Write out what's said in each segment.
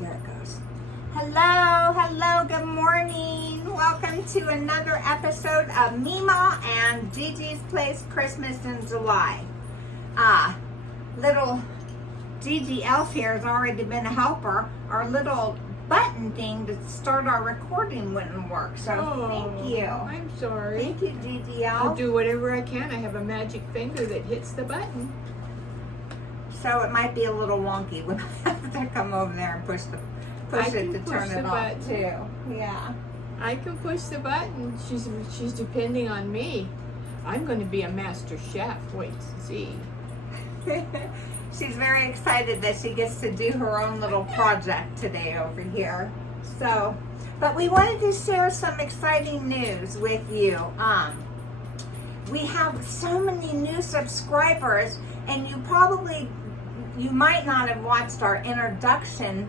There it goes. Hello, good morning. Welcome to another episode of Meema and Gigi's Place Christmas in July. Little Gigi Elf here has already been a helper. Our little button thing to start our recording wouldn't work, so thank you. I'm sorry. Thank you, Gigi Elf. I'll do whatever I can. I have a magic finger that hits the button. So it might be a little wonky when I have to come over there and push it to turn it off too. Yeah. I can push the button. She's depending on me. I'm going to be a master chef. Wait and see. She's very excited that she gets to do her own little project today over here. So, but we wanted to share some exciting news with you. We have so many new subscribers, and you might not have watched our introduction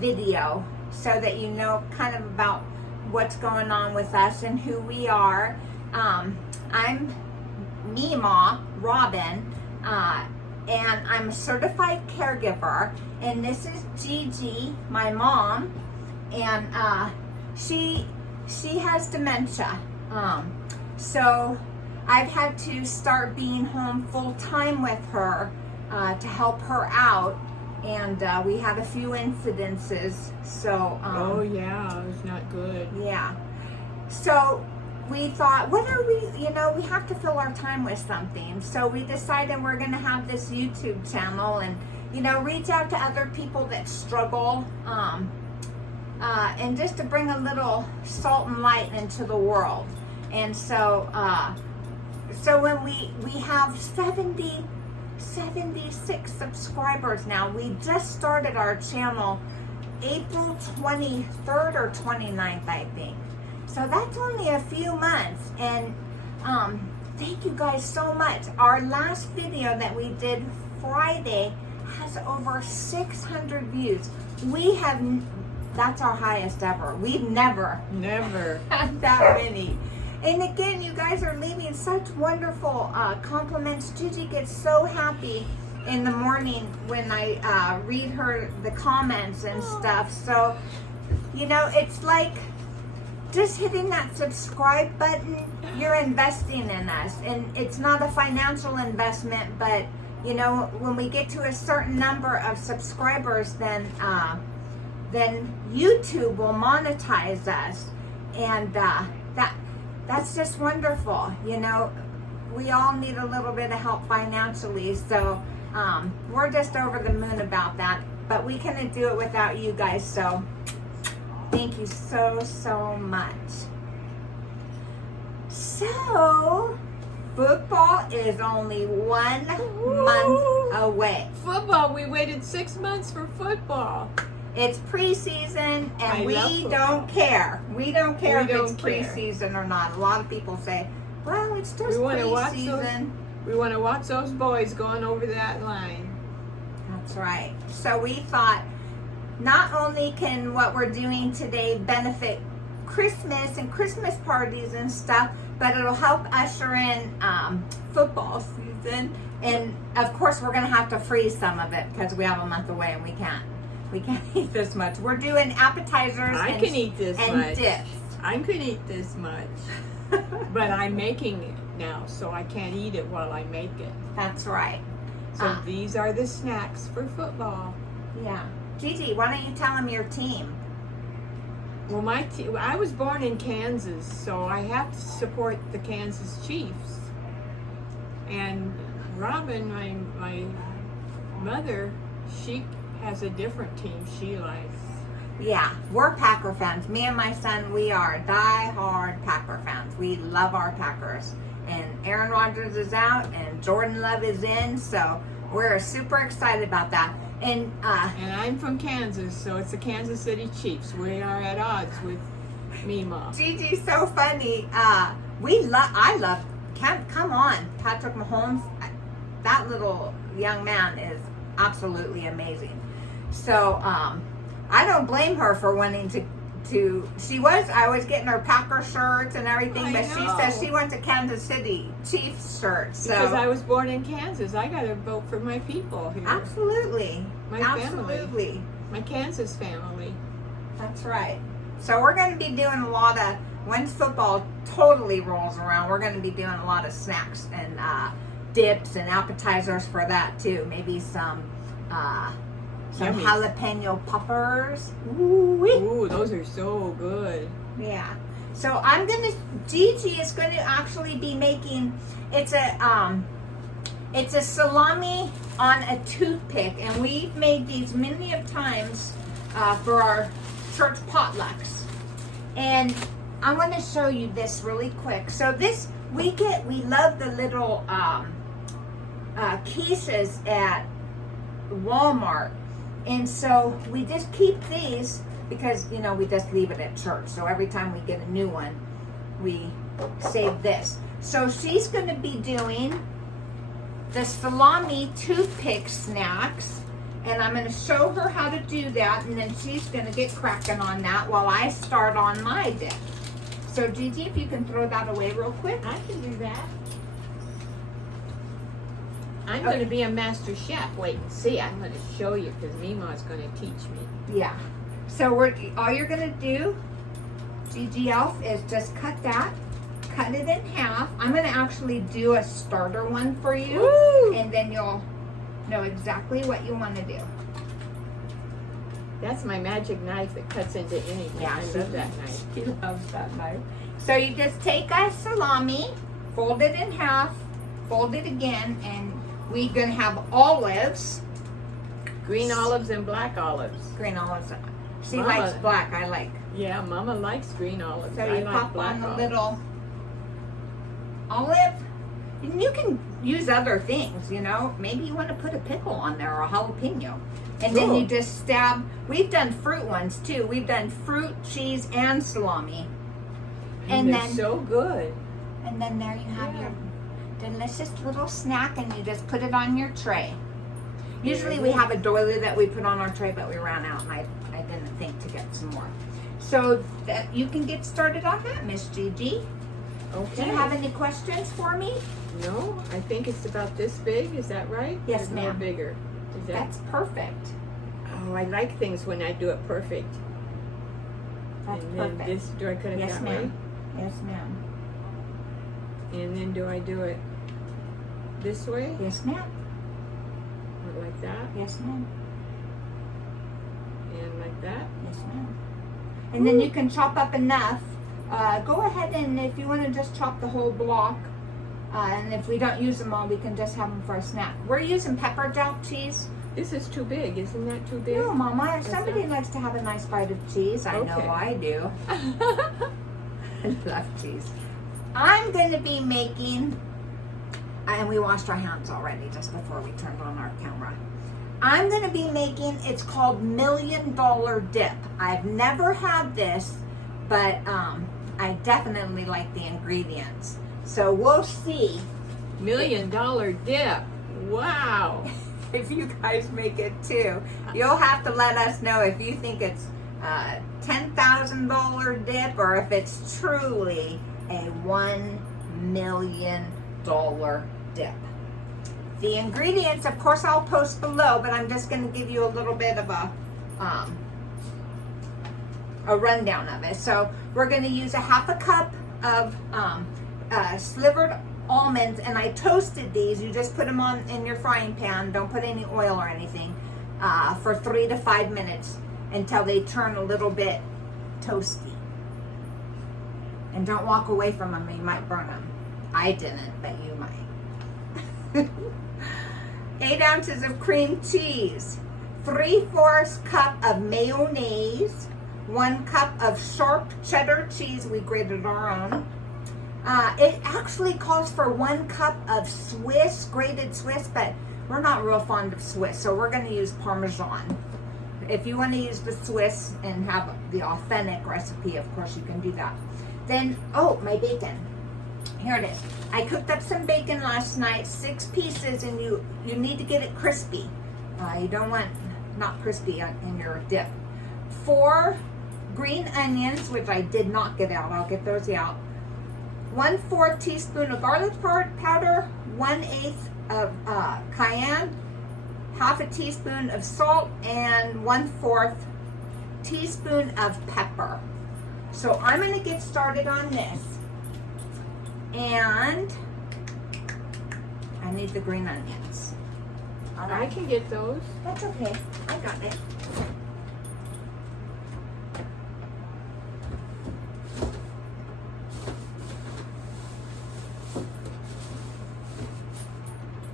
video so that you know kind of about what's going on with us and who we are. I'm Meema, Robin, and I'm a certified caregiver, and this is Gigi, my mom, and she has dementia, so I've had to start being home full time with her to help her out, and we had a few incidences, so oh yeah, it was not good. Yeah, so we thought, what are we, we have to fill our time with something. So we decided we're going to have this YouTube channel and, reach out to other people that struggle, and just to bring a little salt and light into the world. And so, when we have 76 subscribers now. We just started our channel April 23rd or 29th, I think. So that's only a few months, and thank you guys so much. Our last video that we did Friday has over 600 views. That's our highest ever. We've never had that many. And again, you guys are leaving such wonderful compliments. Gigi gets so happy in the morning when I read her the comments and stuff. So, it's like just hitting that subscribe button, you're investing in us. And it's not a financial investment, but when we get to a certain number of subscribers, then YouTube will monetize us. And that's just wonderful. We all need a little bit of help financially, so we're just over the moon about that, but we couldn't do it without you guys, so thank you so much. So football is only 1 month away. Football, we waited 6 months for football. It's preseason, and we don't care. We don't care if it's preseason or not. A lot of people say, well, it's just preseason. We want to watch those boys going over that line. That's right. So we thought, not only can what we're doing today benefit Christmas and Christmas parties and stuff, but it'll help usher in football season. And of course, we're going to have to freeze some of it because we have a month away and we can't eat this much. We're doing appetizers and dips. I can eat this much. But I'm making it now, so I can't eat it while I make it. That's right. So these are the snacks for football. Yeah. Gigi, why don't you tell them your team? Well, I was born in Kansas, so I have to support the Kansas Chiefs. And Robin, my mother, she has a different team she likes. Yeah, we're Packer fans. Me and my son, we are die-hard Packer fans. We love our Packers. And Aaron Rodgers is out and Jordan Love is in, so we're super excited about that. And I'm from Kansas, so it's the Kansas City Chiefs. We are at odds with Meema. Gigi's so funny. Come on, Patrick Mahomes. That little young man is absolutely amazing. So I don't blame her for wanting to. I was getting her Packer shirts and everything, but she says she went to Kansas City Chiefs shirts. So. Because I was born in Kansas, I got to vote for my people here. Absolutely, my absolutely. Family. My Kansas family. That's right. So we're going to be doing a lot of, once football totally rolls around, we're going to be doing a lot of snacks and dips and appetizers for that too. Maybe some Yummy. jalapeno poppers. Ooh-wee. Ooh, those are so good. Yeah. So I'm going to, Gigi is going to actually be making, it's a salami on a toothpick, and we've made these many of times for our church potlucks. And I want to show you this really quick. So this, we love the little quiches at Walmart. And so we just keep these because, you know, we just leave it at church. So every time we get a new one, we save this. So she's going to be doing the salami toothpick snacks, and I'm going to show her how to do that, and then she's going to get cracking on that while I start on my dip. So Gigi, if you can throw that away real quick. I can do that. I'm going to be a master chef. Wait and see. I'm going to show you because Meema's going to teach me. Yeah. So all you're going to do, Gigi Elf, is just cut that. Cut it in half. I'm going to actually do a starter one for you. Woo! And then you'll know exactly what you want to do. That's my magic knife that cuts into anything. Yeah, I love that knife. She loves that knife. So you just take a salami, fold it in half, fold it again, and we're going to have olives. Green olives and black olives. Green olives. She Mama. likes black. I like. Yeah, Mama likes green olives. So I you like pop black on the olives. little olive. And you can use other things, you know. Maybe you want to put a pickle on there or a jalapeno. And then Ooh. you just stab. We've done fruit ones too. We've done fruit, cheese, and salami. And they're then so good. And then there you have Yeah. your delicious little snack, and you just put it on your tray. Usually we have a doily that we put on our tray, but we ran out, and I didn't think to get some more. So that you can get started on that, Miss Gigi. Okay. Do you have any questions for me? No, I think it's about this big. Is that right? Yes, Or more ma'am. bigger. Is that? That's perfect. Oh, I like things when I do it perfect. That's and then perfect. this, do I cut it Yes, that ma'am. Yes, ma'am. way? And then do I do it this way? Yes, ma'am. Or like that? Yes, ma'am. And like that? Yes, ma'am. And then you can chop up enough. Go ahead, and if you want to just chop the whole block, and if we don't use them all, we can just have them for a snack. We're using pepper jack cheese. This is too big. Isn't that too big? No, Mama, if That's somebody not- likes to have a nice bite of cheese, I know Okay. I do. I love cheese. I'm going to be making, and we washed our hands already just before we turned on our camera. I'm going to be making, it's called $1 Million Dip. I've never had this, but I definitely like the ingredients. So we'll see $1 Million dip. Wow. if you guys make it too. You'll have to let us know if you think it's a $10,000 dip or if it's truly a $1 million dip. The ingredients, of course, I'll post below, but I'm just going to give you a little bit of a rundown of it. So we're going to use a half a cup of slivered almonds, and I toasted these. You just put them on in your frying pan. Don't put any oil or anything for 3 to 5 minutes until they turn a little bit toasty. And don't walk away from them. You might burn them. I didn't, but you might. 8 ounces of cream cheese, 3/4 cup of mayonnaise, 1 cup of sharp cheddar cheese. We grated our own. It actually calls for 1 cup of Swiss, grated Swiss, but we're not real fond of Swiss, so we're going to use Parmesan. If you want to use the Swiss and have the authentic recipe, of course you can do that. Then, oh, my bacon. Here it is. I cooked up some bacon last night, 6 pieces, and you need to get it crispy. You don't want not crispy in your dip. 4 green onions, which I did not get out. I'll get those out. 1/4 teaspoon of garlic powder, 1/8 of cayenne, half a teaspoon of salt, and 1/4 teaspoon of pepper. So I'm going to get started on this. And I need the green onions. All I right. can get those. That's okay. I got it.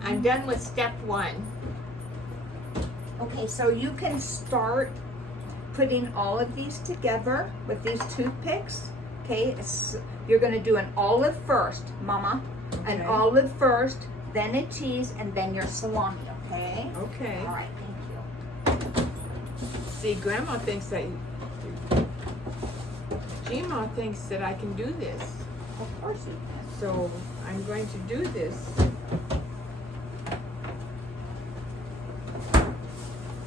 I'm done with step 1. Okay, so you can start putting all of these together with these toothpicks. Okay, you're going to do an olive first, Mama. An Okay. olive first, then a cheese, and then your salami, okay? Okay. All right, thank you. See, Grandma thinks that, Gma thinks that I can do this. Of course you can. So I'm going to do this.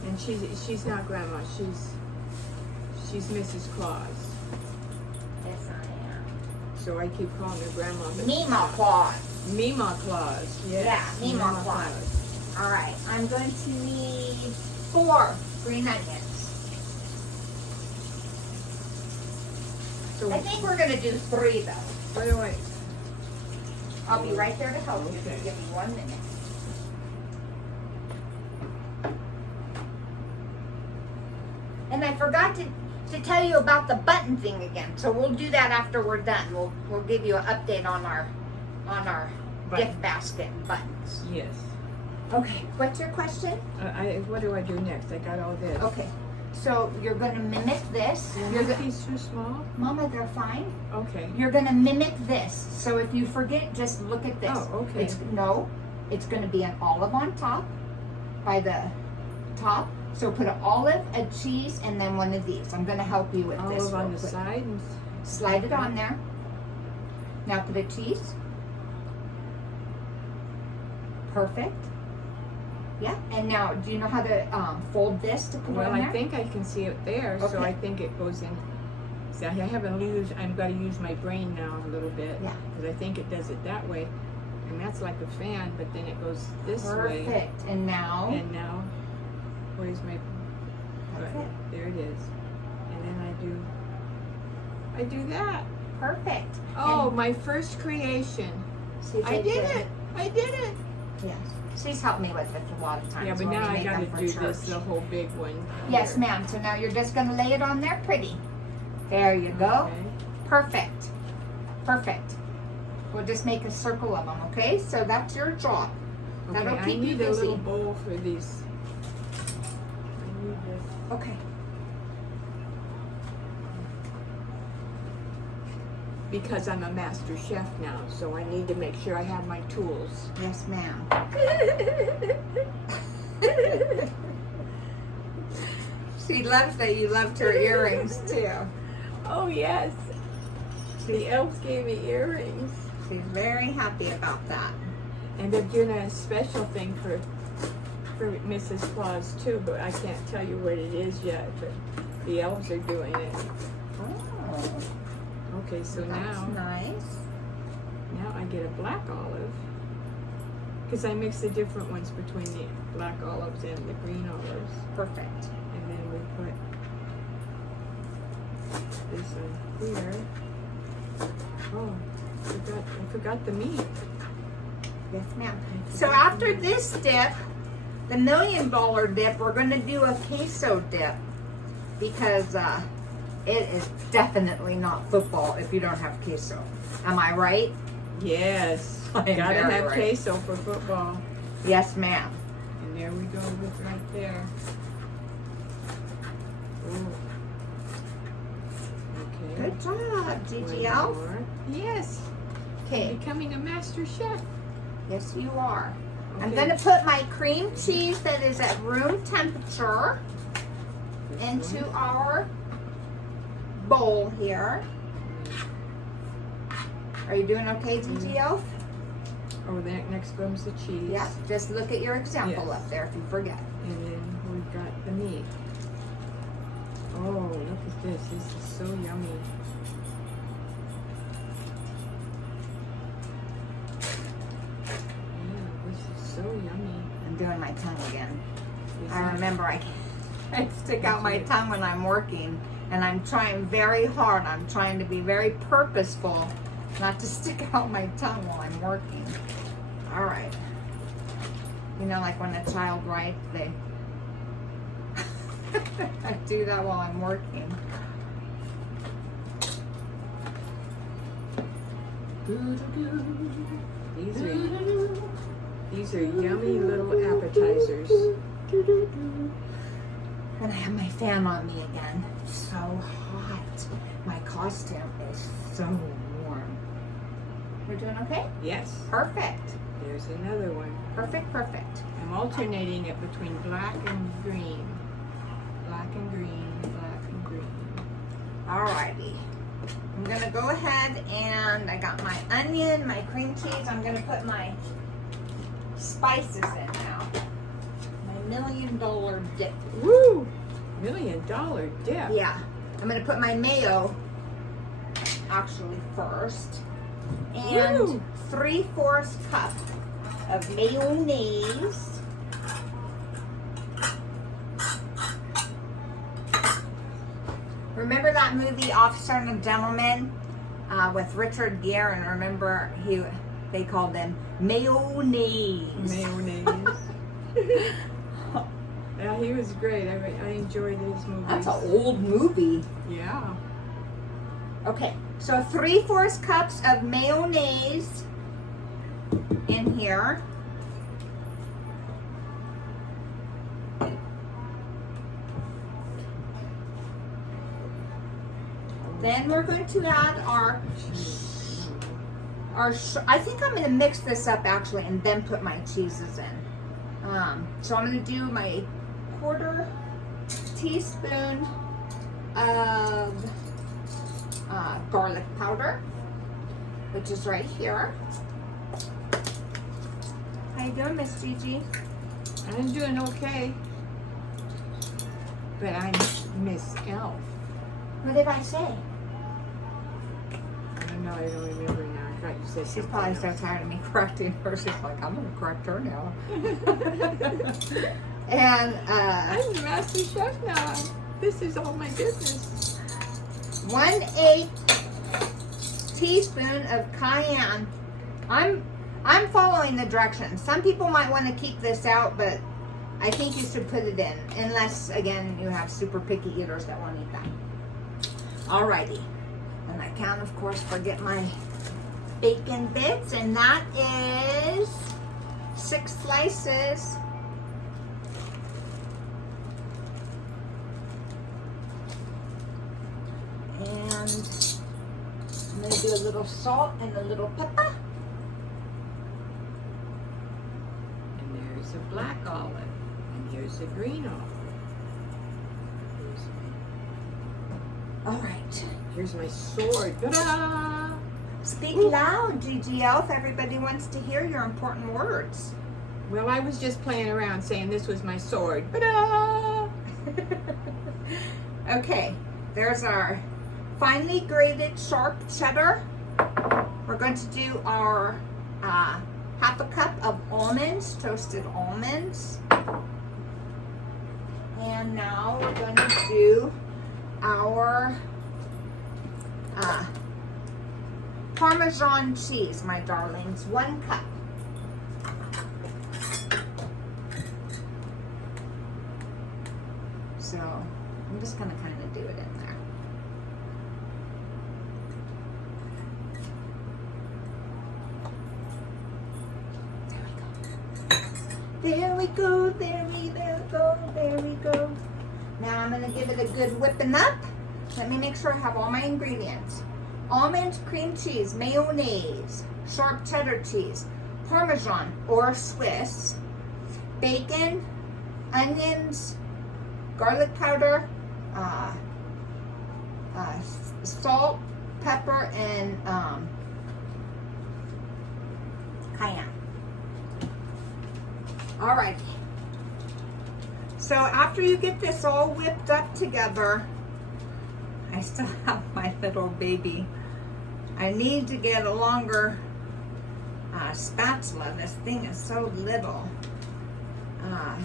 And she's not Grandma. She's Mrs. Claus. Yes, I am. So I keep calling her Grandma. but she's Meema not. Claus. Meema Claus. Yes. Yeah, Meema Claus. All right, I'm going to need 4 green onions. So I think we're going to do 3 though. what do I? I'll be right there to help you. Okay. Give me 1 minute. And I forgot to tell you about the button thing again. So we'll do that after we're done. We'll give you an update on our Button. gift basket buttons. Yes. Okay. What's your question? What do I do next? I got all this. Okay. So you're going to mimic this. You're Are go- these too small? Mama, they're fine. Okay. You're going to mimic this. So if you forget, just look at this. Oh, okay. It's going to be an olive on top by the top. So put an olive, a cheese, and then one of these. I'm going to help you with this. Olive on real the quick. side. And Slide it on there. Now put a cheese. Perfect. Yeah. And now, do you know how to fold this to put well, on there? I think I can see it there, so Okay. I think it goes in. See, I haven't used. I've got to use my brain now a little bit. Yeah. Because I think it does it that way, and that's like a fan, but then it goes this way. Perfect. And now, And now, where's my? that's right, it. there it is. And then I do that. Perfect. Oh, my first creation. See, I did it. I did it. Yes. She's helped me with this a lot of times. Yeah, but when now we I make got them to for do church. this, the whole big one. Yes, here. ma'am. So now you're just going to lay it on there pretty. There you go. Okay. Perfect. Perfect. We'll just make a circle of them, okay? So that's your job. That'll Okay, I keep you need a busy. little bowl for these. I need this. Okay. Because I'm a master chef now, so I need to make sure I have my tools. Yes, ma'am. She loves that you loved her earrings, too. Oh yes, the elves gave me earrings, She's very happy about that. and they're doing a special thing for Mrs. Claus too. But I can't tell you what it is yet. But the elves are doing it. Oh, Okay, so that's now nice. I get a black olive because I mix the different ones between the black olives and the green olives. Perfect. And then we put this on here. Oh, I forgot the meat. Yes, ma'am. So after this dip, the $1 million dip, we're going to do a queso dip because it is definitely not football if you don't have queso. Am I right? Yes, I am gotta very have right. queso for football. Yes, ma'am. And there we go with right there. Ooh. Okay. Good job, One GGL. more. Yes, Okay. becoming a master chef. Yes, you are. I'm Okay. going to put my cream cheese that is at room temperature This into one. our bowl here. Are you doing okay, GGL? Oh, then next comes the cheese. Yeah, just look at your example Yes. up there if you forget. And then we've got the meat. Oh, look at this. This is so yummy. Yeah, this is so yummy. I'm doing my tongue again. I remember I stick out my tongue when I'm working, and I'm trying very hard. I'm trying to be very purposeful not to stick out my tongue while I'm working. All right. You know, like when a child writes, they I do that while I'm working. These are yummy little appetizers. And I have my fan on me again. It's so hot. My costume is so warm. We're doing okay? Yes. Perfect. There's another one. Perfect, perfect. I'm alternating it between black and green. Black and green, black and green. Alrighty. I'm gonna go ahead and I got my onion, my cream cheese. I'm gonna put my spices in now. My $1 million dip. Woo! $1 million dip. Yeah. I'm gonna put my mayo actually first. And Woo! 3/4 cup of mayonnaise. Remember that movie Officer and a Gentleman with Richard Gere, and remember they called them mayonnaise. Mayonnaise. Yeah, he was great. I enjoyed his movies. That's an old movie. Yeah. Okay, so 3/4 cups of mayonnaise in here. Then we're going to add our I think I'm going to mix this up actually and then put my cheeses in. So I'm going to do my 1/4 teaspoon of garlic powder, which is right here. How you doing, Miss Gigi? I'm doing okay. But I'm Miss Elf. What did I say? I don't know, I don't remember now. I thought you said She's something probably so else. tired of me correcting her. She's like, I'm going to correct her now. And I'm the master chef now. This is all my business. 1/8 teaspoon of cayenne. I'm following the directions. Some people might want to keep this out, but I think you should put it in, unless again you have super picky eaters that won't eat that. Alrighty, and I can't of course forget my bacon bits, and that is 6 slices. And I'm going to do a little salt and a little pepper. And there's a black olive. And here's a green olive. All right. Here's my sword. Ta-da! Speak loud, Gigi Elf. Everybody wants to hear your important words. Well, I was just playing around saying this was my sword. Ta-da! Okay, there's our finely grated sharp cheddar. We're going to do our 1/2 cup of almonds, toasted almonds. And now we're going to do our Parmesan cheese, my darlings, 1 cup. So I'm just going to kind of do it in there. There we go, there we go, there we go. Now I'm going to give it a good whipping up. Let me make sure I have all my ingredients. Almond cream cheese, mayonnaise, sharp cheddar cheese, Parmesan or Swiss, bacon, onions, garlic powder, salt, pepper, and cayenne. All right. So after you get this all whipped up together, I still have my little baby. I need to get a longer spatula. This thing is so little.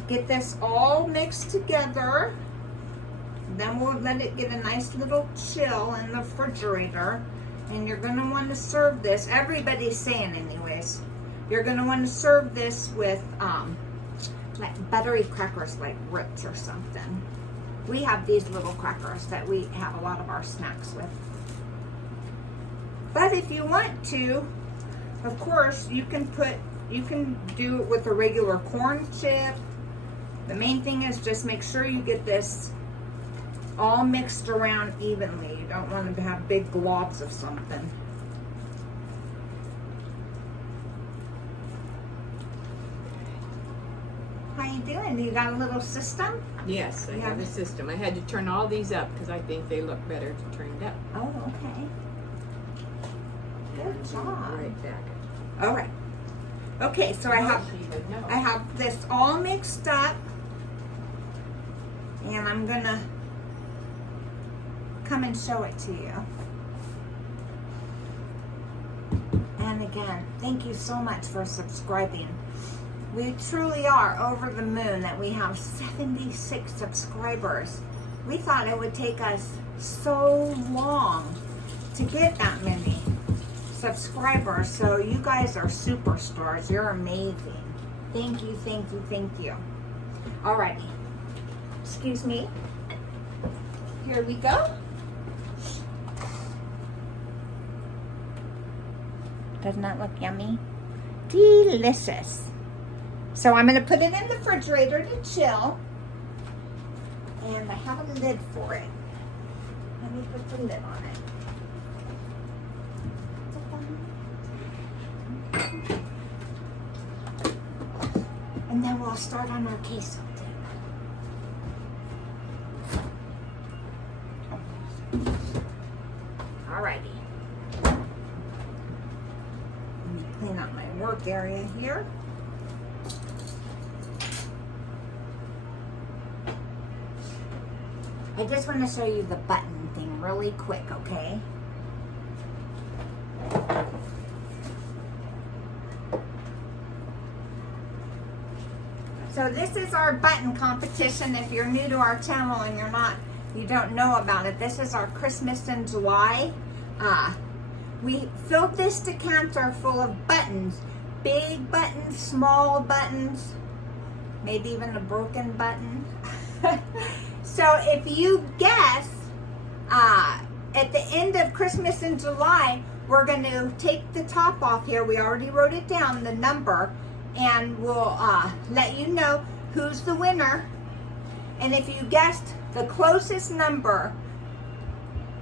get this all mixed together. Then we'll let it get a nice little chill in the refrigerator. And you're going to want to serve this. Everybody's saying anyways. You're going to want to serve this with like buttery crackers like Ritz or something. We have these little crackers that we have a lot of our snacks with. But if you want to, of course, you can do it with a regular corn chip. The main thing is just make sure you get this all mixed around evenly. You don't want to have big globs of something. How you doing? You got a little system? Yes, I have a system. I had to turn all these up because I think they look better turned up. Oh, okay. Good job. Right back. All right. Okay, so I have this all mixed up, and I'm gonna come and show it to you. And again, thank you so much for subscribing. We truly are over the moon that we have 76 subscribers. We thought it would take us so long to get that many subscribers. So you guys are superstars. You're amazing. Thank you, thank you, thank you. Alrighty. Excuse me. Here we go. Doesn't that look yummy? Delicious. So I'm going to put it in the refrigerator to chill. And I have a lid for it. Let me put the lid on it. And then we'll start on our queso dip. Alrighty. Let me clean up my work area here. I just want to show you the button thing really quick, okay? So this is our button competition. If you're new to our channel and you don't know about it, this is our Christmas in July. We filled this decanter full of buttons, big buttons, small buttons, maybe even a broken button. So if you guess, at the end of Christmas in July, we're going to take the top off here. We already wrote it down, the number, and we'll let you know who's the winner. And if you guessed the closest number,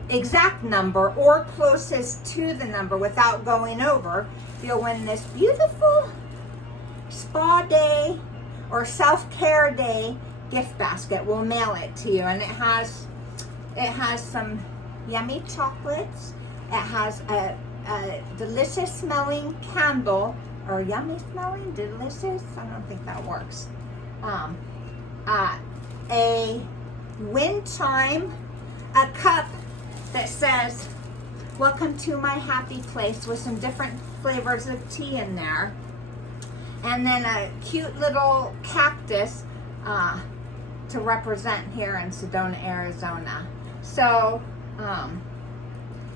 exact number, or closest to the number without going over, you'll win this beautiful spa day or self-care day gift basket. We'll mail it to you, and it has some yummy chocolates. It has a delicious smelling candle, or yummy smelling, delicious, I don't think that works. A wind chime, a cup that says "Welcome to my happy place" with some different flavors of tea in there, and then a cute little cactus to represent here in Sedona, Arizona. So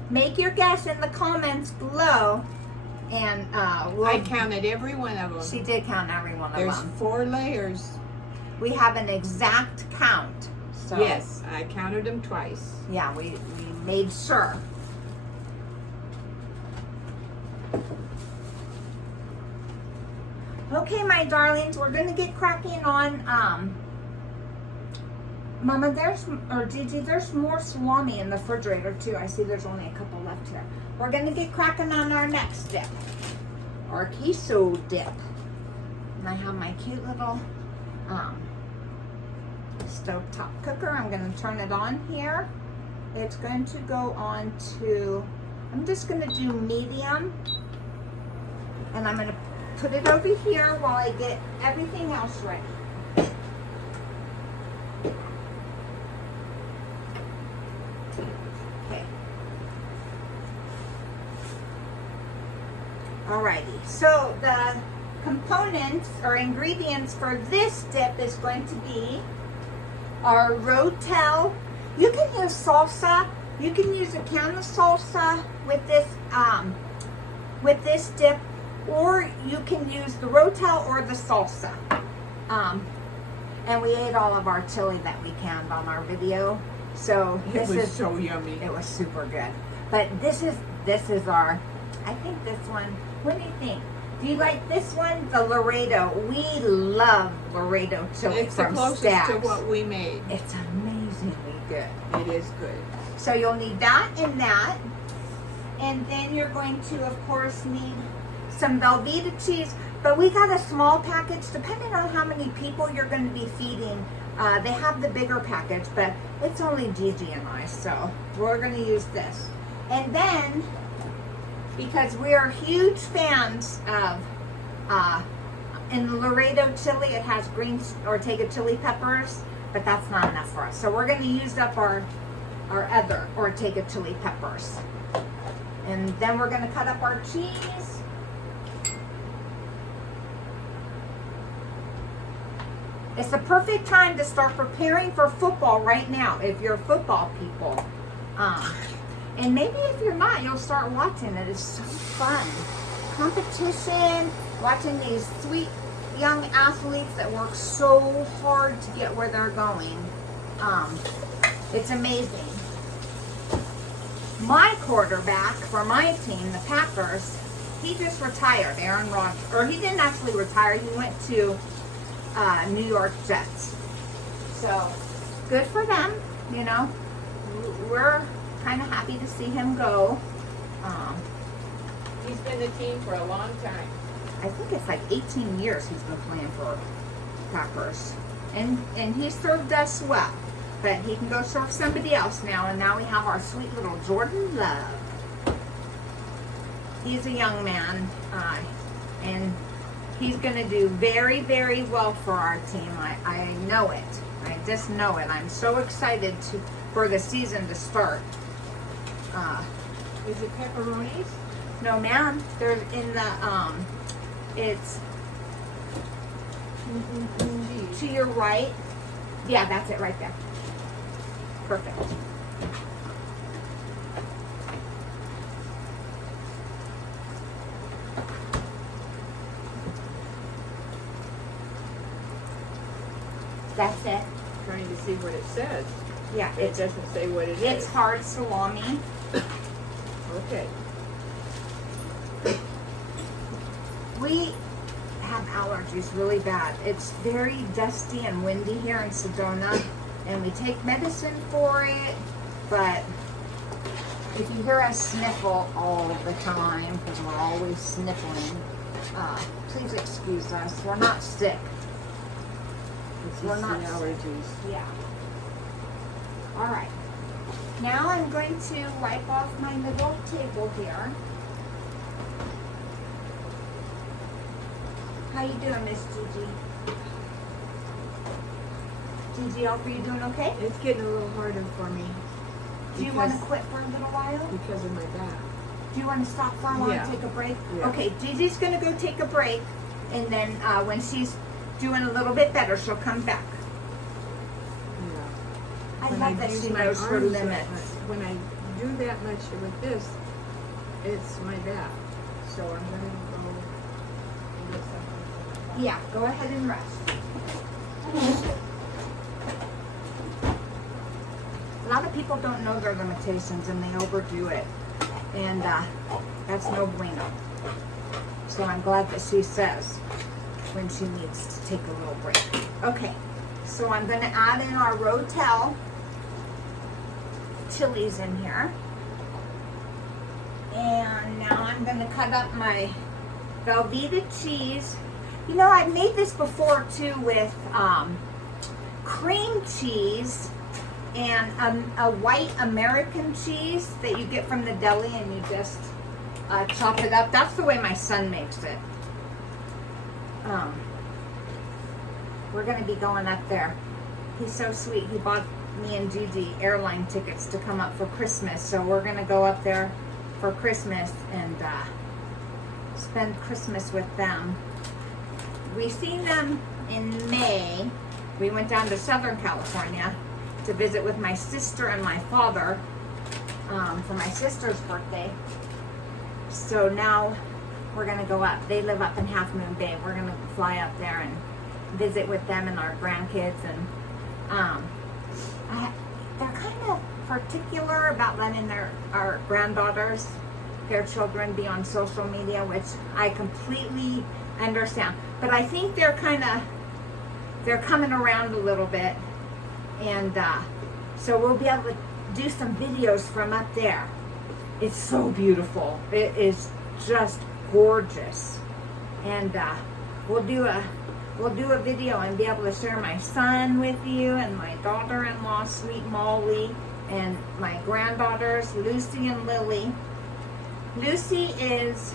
make your guess in the comments below, and I counted every one of them. She did count every one of them. There's 4 layers. We have an exact count. So yes, I counted them twice. yeah, we made sure. Okay, my darlings, we're gonna get cracking on Mama, Gigi, there's more salami in the refrigerator too. I see there's only a couple left here. We're gonna get cracking on our next dip, our queso dip. And I have my cute little stovetop cooker. I'm gonna turn it on here. It's going to go on to, I'm just gonna do medium, and I'm gonna put it over here while I get everything else ready. Okay. Alrighty, so the components or ingredients for this dip is going to be our ro-tel. You can use salsa. You can use a can of salsa with this dip, or you can use the ro-tel or the salsa. And we ate all of our chili that we canned on our video. So It was so yummy. it was super good. But this is our, I think this one, what do you think? Do you like this one? The Laredo. We love Laredo chili It's the from closest Stacks. to what we made. It's amazingly good. It is good. So you'll need that and that. And then you're going to, of course, need some Velveeta cheese. But we got a small package, depending on how many people you're going to be feeding. They have the bigger package, but it's only Gigi and I, so we're going to use this. And then, because we are huge fans of, in Laredo chili, it has green ortega chili peppers, but that's not enough for us. So we're going to use up our other ortega chili peppers. And then we're going to cut up our cheese. It's the perfect time to start preparing for football right now, if you're football people. And maybe if you're not, you'll start watching it. It's so fun. Competition, watching these sweet young athletes that work so hard to get where they're going. It's amazing. My quarterback for my team, the Packers, he just retired, Aaron Rodgers. Or he didn't actually retire, he went to New York Jets. So, good for them, you know. We're kind of happy to see him go. He's been the team for a long time. I think it's like 18 years he's been playing for Packers. And he served us well. But he can go serve somebody else now. And now we have our sweet little Jordan Love. He's a young man. And he's going to do very, very well for our team. I know it. I just know it. I'm so excited for the season to start. Is it pepperonis? No, ma'am. They're in the, it's to your right. Yeah, that's it right there. Perfect. That's it. Trying to see what it says. Yeah, It doesn't say what it it's is. hard salami. Okay. We have allergies really bad. It's very dusty and windy here in Sedona, and we take medicine for it, but if you hear us sniffle all the time, because we're always sniffling, please excuse us. We're not sick. It's We're just not the allergies. Yeah. All right. Now I'm going to wipe off my middle table here. How you doing, Miss Gigi? Gigi, are you doing okay? It's getting a little harder for me. Do you want to quit for a little while? Because of my back. Do you want to stop for a while Yeah. and take a break? Yeah. Okay, Gigi's going to go take a break, and then when she's doing a little bit better, she'll come back. Yeah. I When love that use she my knows her arms limits. that much- When I do that much with this, it's my back. So I'm going to go and get something. Yeah, go ahead and rest. A lot of people don't know their limitations and they overdo it. And that's no bueno. So I'm glad that she says when she needs to take a little break. Okay, so I'm going to add in our ro-tel chilies in here. And now I'm going to cut up my Velveeta cheese. You know, I've made this before too with cream cheese and a white American cheese that you get from the deli, and you just chop it up. That's the way my son makes it. We're going to be going up there. He's so sweet. He bought me and Gigi airline tickets to come up for Christmas. So we're going to go up there for Christmas and spend Christmas with them. we seen them in May. We went down to Southern California to visit with my sister and my father for my sister's birthday. So now we're gonna go up. They live up in Half Moon Bay. We're gonna fly up there and visit with them and our grandkids. And they're kind of particular about letting our granddaughters, their children, be on social media, which I completely understand. But I think they're coming around a little bit, and so we'll be able to do some videos from up there. It's so beautiful. It is just gorgeous, and we'll do a video and be able to share my son with you, and my daughter-in-law, Sweet Molly, and my granddaughters, Lucy and Lily. Lucy is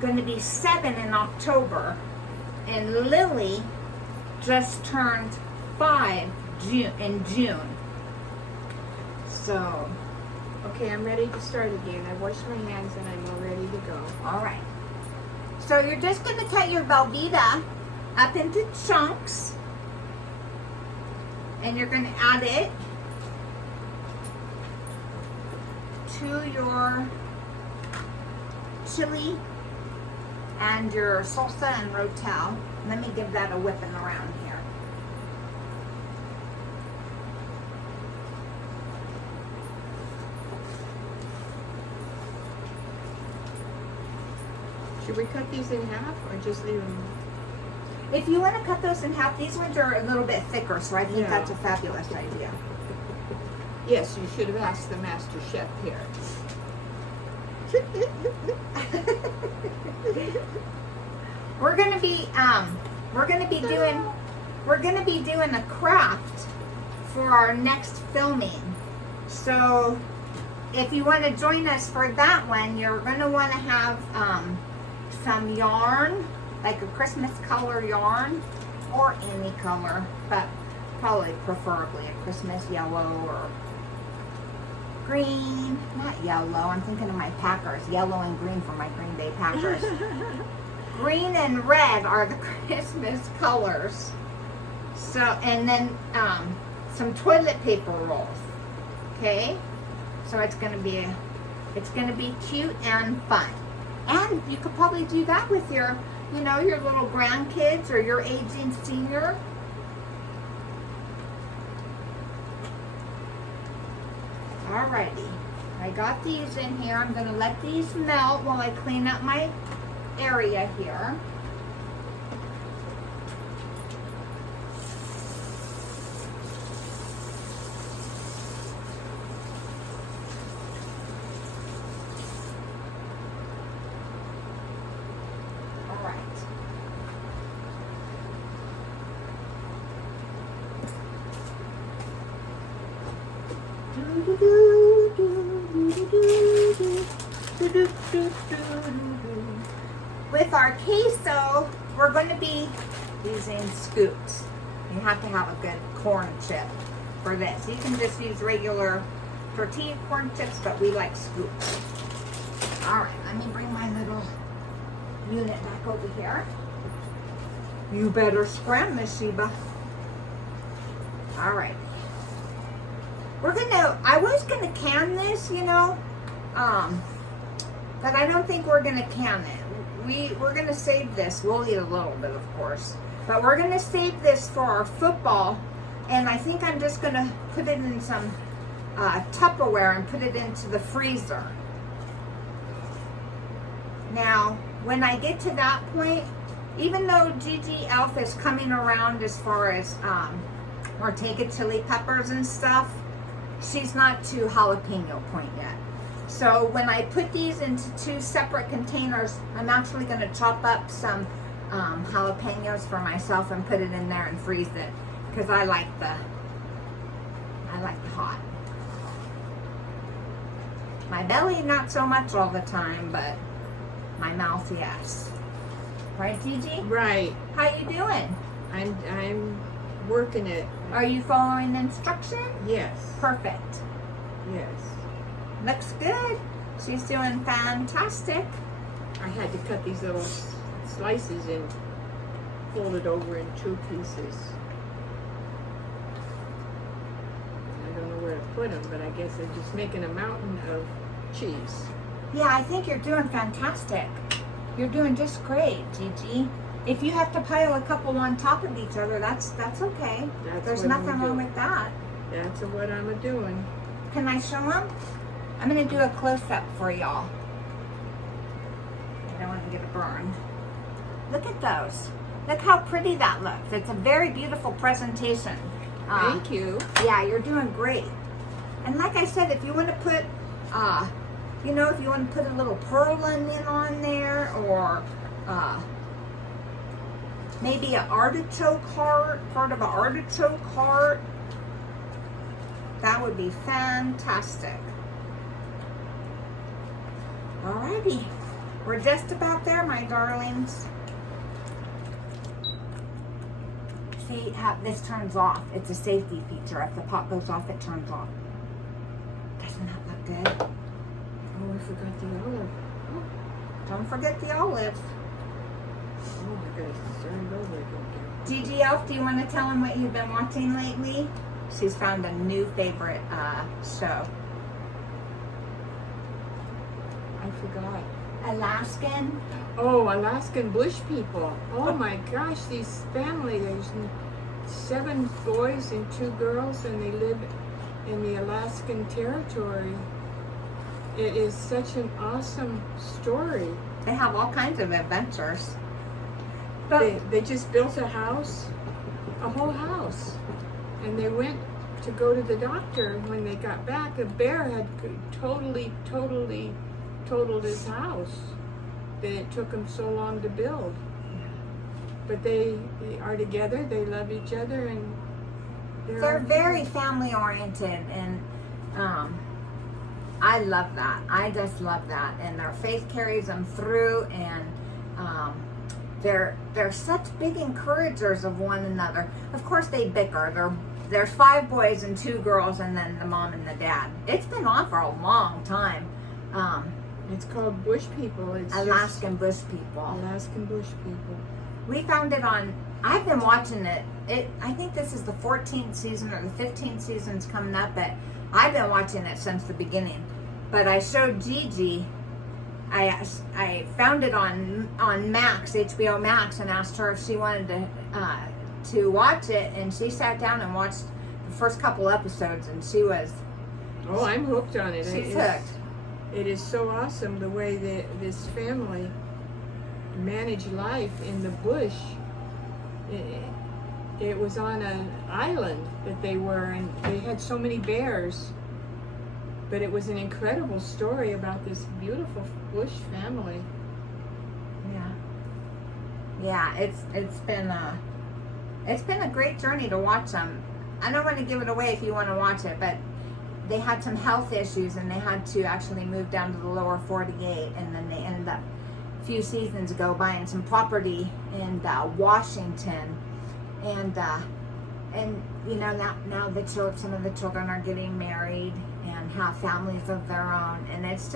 going to be 7 in October, and Lily just turned 5 in June. So, Okay, I'm ready to start again. I washed my hands and I'm all ready to go. all right. So you're just going to cut your Velveeta up into chunks, and you're going to add it to your chili and your salsa and ro-tel. Let me give that a whipping around here. Should we cut these in half or just leave them? If you want to cut those in half, these ones are a little bit thicker, so I think Yeah. that's a fabulous idea. Yes, you should have asked the master chef here. We're gonna be doing a craft for our next filming. So if you want to join us for that one, you're gonna want to have some yarn, like a Christmas color yarn, or any color, but probably preferably a Christmas yellow or green. Not yellow, I'm thinking of my Packers. Yellow and green for my Green Bay Packers. Green and red are the Christmas colors. So, and then some toilet paper rolls. Okay? So it's gonna be cute and fun. And you could probably do that with your little grandkids or your aging senior. Alrighty, I got these in here. I'm gonna let these melt while I clean up my area here. With our queso, we're going to be using scoops. You have to have a good corn chip for this. You can just use regular tortilla corn chips, but we like scoops. All right, let me bring my little unit back over here. You better scram, Miss Sheba. All right. I was gonna can this, but I don't think we're gonna can it. We're gonna save this. We'll eat a little bit, of course, but we're gonna save this for our football, and I think I'm just gonna put it in some Tupperware and put it into the freezer. Now, when I get to that point, even though Gigi Elf is coming around as far as Ortega chili peppers and stuff, she's not to jalapeno point yet. So when I put these into 2 separate containers, I'm actually going to chop up some jalapenos for myself and put it in there and freeze it, because I like the hot. My belly, not so much all the time, but my mouth, yes. Right, Gigi? Right. How you doing? I'm working it. Are you following instructions? Yes. Perfect. Yes. Looks good. She's doing fantastic. I had to cut these little slices in fold it over in 2 pieces. I don't know where to put them, but I guess I'm just making a mountain of cheese. Yeah, I think you're doing fantastic. You're doing just great, Gigi. If you have to pile a couple on top of each other, that's okay. There's nothing wrong with that. That's what I'm doing. Can I show them? I'm going to do a close-up for y'all. I don't want to get a burn. Look at those. Look how pretty that looks. It's a very beautiful presentation. Thank you. Yeah, you're doing great. And like I said, if you want to put, you know, if you want to put a little pearl onion on there, or maybe an artichoke heart, part of an artichoke heart, that would be fantastic. Alrighty, we're just about there, my darlings. See how this turns off. It's a safety feature. If the pot goes off, it turns off. Doesn't that look good? Oh, I forgot the olive. Oh, Don't forget the olives. oh my goodness, starting over again. Gigi Elf, do you want to tell them what you've been watching lately? She's found a new favorite show. I forgot. Alaskan. Oh, Alaskan bush people. Oh my gosh, these family, there's 7 boys and 2 girls, and they live in the Alaskan territory. It is such an awesome story. They have all kinds of adventures. But They just built a house, a whole house, and they went to go to the doctor. When they got back, a bear had totally totaled his house. That it took them so long to build. But they are together, they love each other, and they're very family oriented, and I love that. I just love that. And their faith carries them through, and they're such big encouragers of one another. Of course they bicker. There's 5 boys and 2 girls, and then the mom and the dad. It's been on for a long time. It's called Bush People. It's Alaskan Bush People. Alaskan Bush People. We found it on, I've been watching it. I think this is the 14th season or the 15th season's coming up, but I've been watching it since the beginning. But I showed Gigi, I found it on Max, HBO Max, and asked her if she wanted to watch it, and she sat down and watched the first couple episodes, and she was... Oh, I'm hooked on it. She's hooked. It is so awesome the way that this family managed life in the bush. It was on an island that they were, and they had so many bears. But it was an incredible story about this beautiful bush family. Yeah, it's been a great journey to watch them. I don't want to give it away if you want to watch it, but they had some health issues, and they had to actually move down to the lower 48, and then they ended up a few seasons ago buying some property in Washington, and you know, now some of the children are getting married and have families of their own, and it's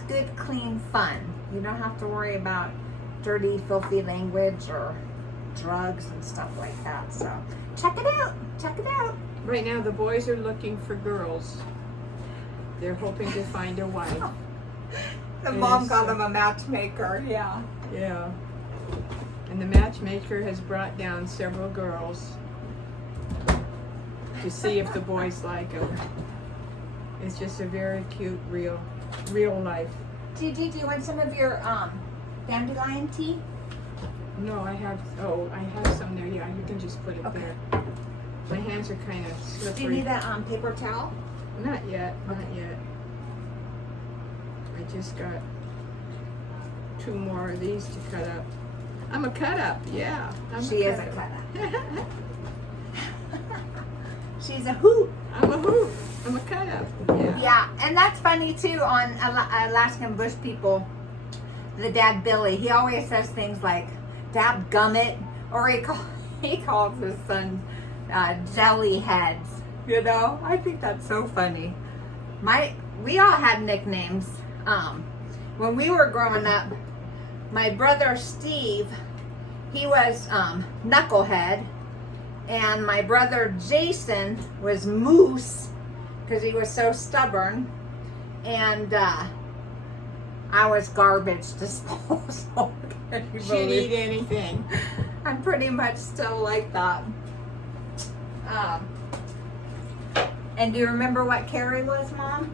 good, clean fun. You don't have to worry about dirty, filthy language or drugs and stuff like that. So check it out. Right now, the boys are looking for girls. They're hoping to find a wife. The mom got them a matchmaker, yeah. Yeah. And the matchmaker has brought down several girls to see if the boys like them. It's just a very cute, real life. Gigi, do you want some of your dandelion tea? No, I have some there. Yeah, you can just put it there. My hands are kind of slippery. Do you need a paper towel? Not yet. I just got 2 more of these to cut up. I'm a cut up, yeah. She is a cut up. She's a hoot. I'm a hoot. I'm a cut up, yeah. Yeah, and that's funny too on Alaskan Bush People. The dad Billy, he always says things like "dab gummit," or he calls his son jelly heads. You know, I think that's so funny. We all had nicknames. When we were growing up, my brother Steve, he was Knucklehead, and my brother Jason was Moose because he was so stubborn, and I was Garbage Disposal. She'd eat anything. I'm pretty much still like that. And do you remember what Carrie was, Mom?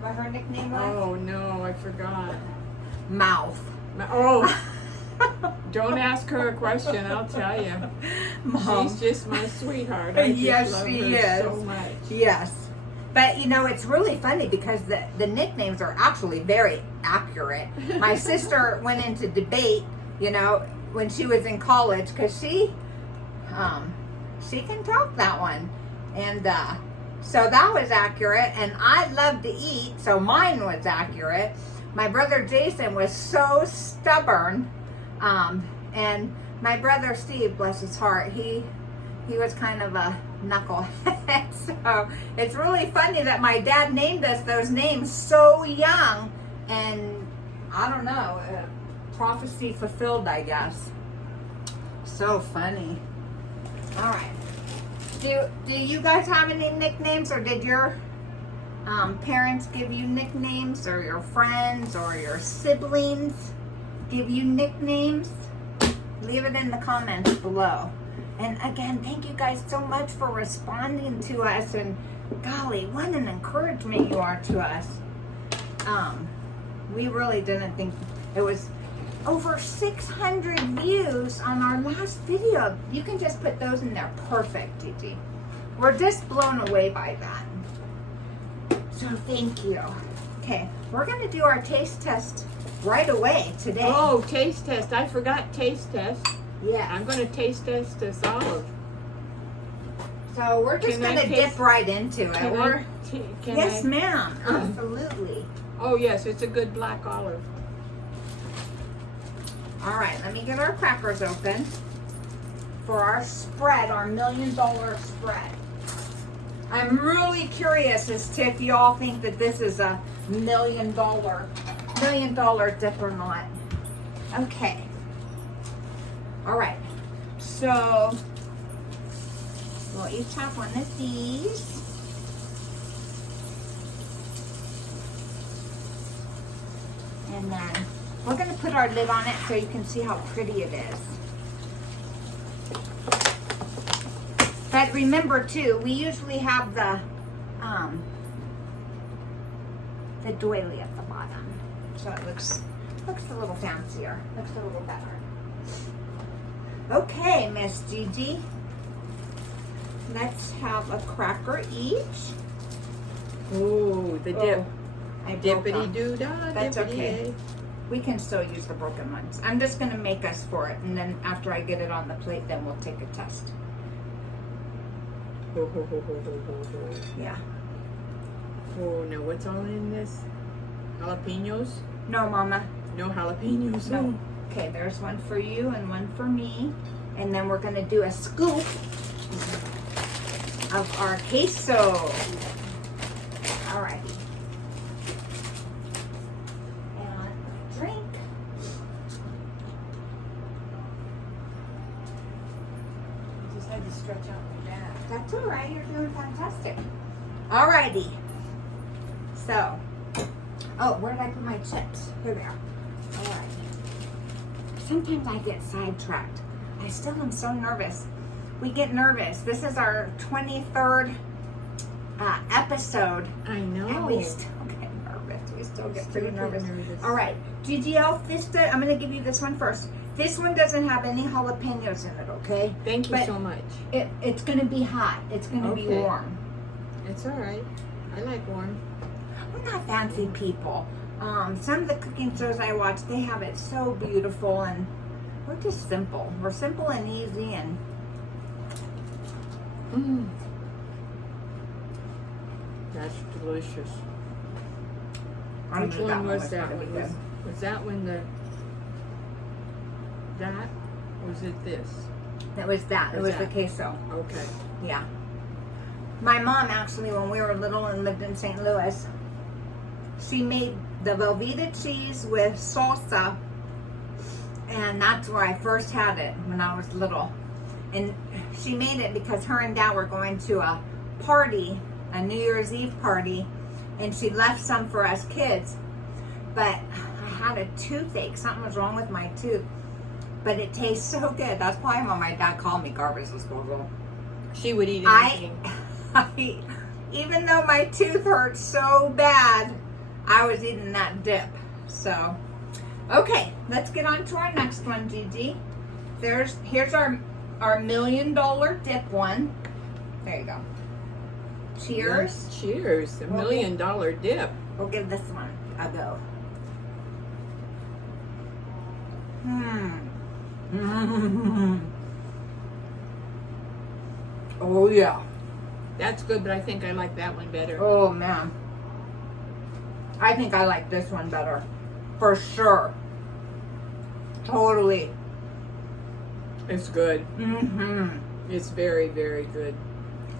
What her nickname was? Oh no, I forgot. Mouth. Oh, don't ask her a question. I'll tell you. Mom. She's just my sweetheart. I just Yes, love she her is. so much. Yes. But you know, it's really funny because the nicknames are actually very accurate. My sister went into debate, you know, when she was in college because she can talk that one. And so that was accurate. And I love to eat, so mine was accurate. My brother Jason was so stubborn. And my brother Steve, bless his heart, he was kind of a knucklehead. So it's really funny that my dad named us those names so young, and I don't know, prophecy fulfilled, I guess. So funny. All right. Do you guys have any nicknames, or did your parents give you nicknames, or your friends or your siblings give you nicknames? Leave it in the comments below. And again, thank you guys so much for responding to us, and golly, what an encouragement you are to us. We really didn't think it was over 600 views on our last video. You can just put those in there. Perfect, Gigi. We're just blown away by that. So thank you. Okay, we're gonna do our taste test right away today. Oh, taste test. I forgot taste test. Yeah. I'm going to taste test this olive. So we're just Can I gonna taste- dip right into it. Can Yes, I? ma'am. Absolutely. Oh, yes, it's a good black olive. All right, let me get our crackers open for our spread, our $1 million spread. I'm really curious as to if you all think that this is a $1 million dip or not. Okay. All right. So we'll each have one of these. And then we're going to put our lid on it so you can see how pretty it is. But remember too, we usually have the doily at the bottom. So it looks a little fancier, looks a little better. Okay, Miss Gigi. Let's have a cracker each. Oh, the dip. Oh, I broke them. Dippity-doo-dah, That's okay. dippity-yay. We can still use the broken ones. I'm just going to make us for it, and then after I get it on the plate, then we'll take a test. Ho, ho, ho, ho, ho, ho, ho. Yeah. Oh, now what's all in this? Jalapenos? No, Mama. No jalapenos. No. Oh. Okay, there's one for you and one for me. And then we're going to do a scoop of our queso. All right. And drink. I just had to stretch out my back. That's all right. You're doing fantastic. All righty. So, oh, where did I put my chips? Here they are. All right. Sometimes I get sidetracked. I still am so nervous. We get nervous. This is our 23rd episode. I know. And we still get nervous. We still get pretty get nervous. nervous. All right. GGL, I'm going to give you this one first. This one doesn't have any jalapenos in it, okay? Thank you But so much. It's going to be hot. It's going to be Okay. warm. It's all right. I like warm. We're not fancy people. Some of the cooking shows I watch, they have it so beautiful, and we're just simple. We're simple and easy, and That's delicious. I Which knew one was was that gonna be one? good. Was that one that? Or was it this? It was that. It Was was the that? queso. Okay. Yeah. My mom actually, when we were little and lived in St. Louis, she made the Velveeta cheese with salsa And that's where I first had it when I was little. And she made it because her and Dad were going to a party, a New Year's Eve party, and she left some for us kids. But I had a toothache. Something was wrong with my tooth. But it tastes so good. That's probably why my dad called me garbage disposal. She would eat anything. Even though my tooth hurt so bad, I was eating that dip. So, okay, let's get on to our next one, Gigi. Here's our $1 million dip one. There you go. Cheers. Yes, cheers. $1 million dip. We'll give this one a go. Oh yeah. That's good, but I think I like that one better. Oh man. I think I like this one better. For sure. Totally. It's good. Mm-hmm. It's very, very good.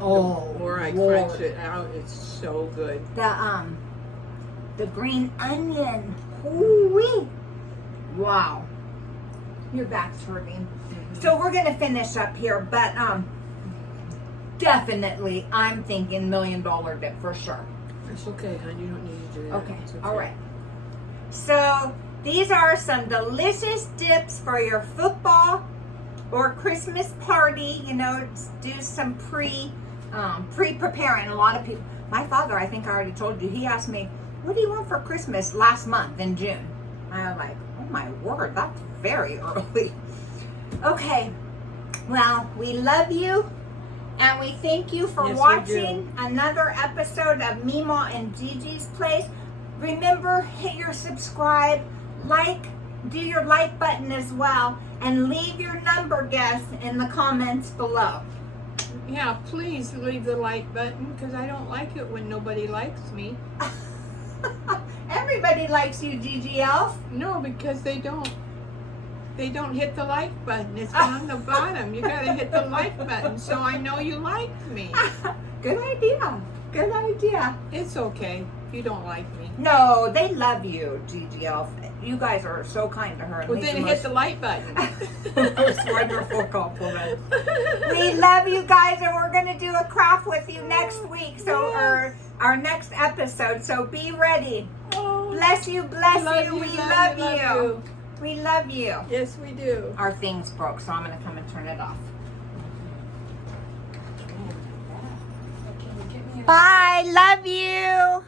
Oh, the more I Lord. crunch it out, it's so good. The green onion. Ooh-wee. Wow. Your back's hurting. Mm-hmm. So we're gonna finish up here, but definitely I'm thinking $1 million dip for sure. It's okay, hon. You don't need to do that. Okay. It's okay. All right. So these are some delicious dips for your football or Christmas party. You know, do some pre-preparing. A lot of people. My father, I think I already told you, he asked me, "What do you want for Christmas?" last month in June. I was like, "Oh my word, that's very early." Okay. Well, we love you. And we thank you for watching another episode of Meema and Gigi's Place. Remember, hit your subscribe, do your like button as well, and leave your number, guests, in the comments below. Yeah, please leave the like button because I don't like it when nobody likes me. Everybody likes you, Gigi Elf. No, because they don't. They don't hit the like button. It's on the bottom. You gotta hit the like button so I know you like me. Good idea. Good idea. It's okay if you don't like me. No, they love you, Gigi Elf. You guys are so kind to her. Well, then hit the like button. Most wonderful compliment. We love you guys, and we're going to do a craft with you next week. So, our next episode. So be ready. Oh, Bless you, bless you. We love you. We love you. Yes, we do. Our thing's broke, so I'm going to come and turn it off. Bye. Love you.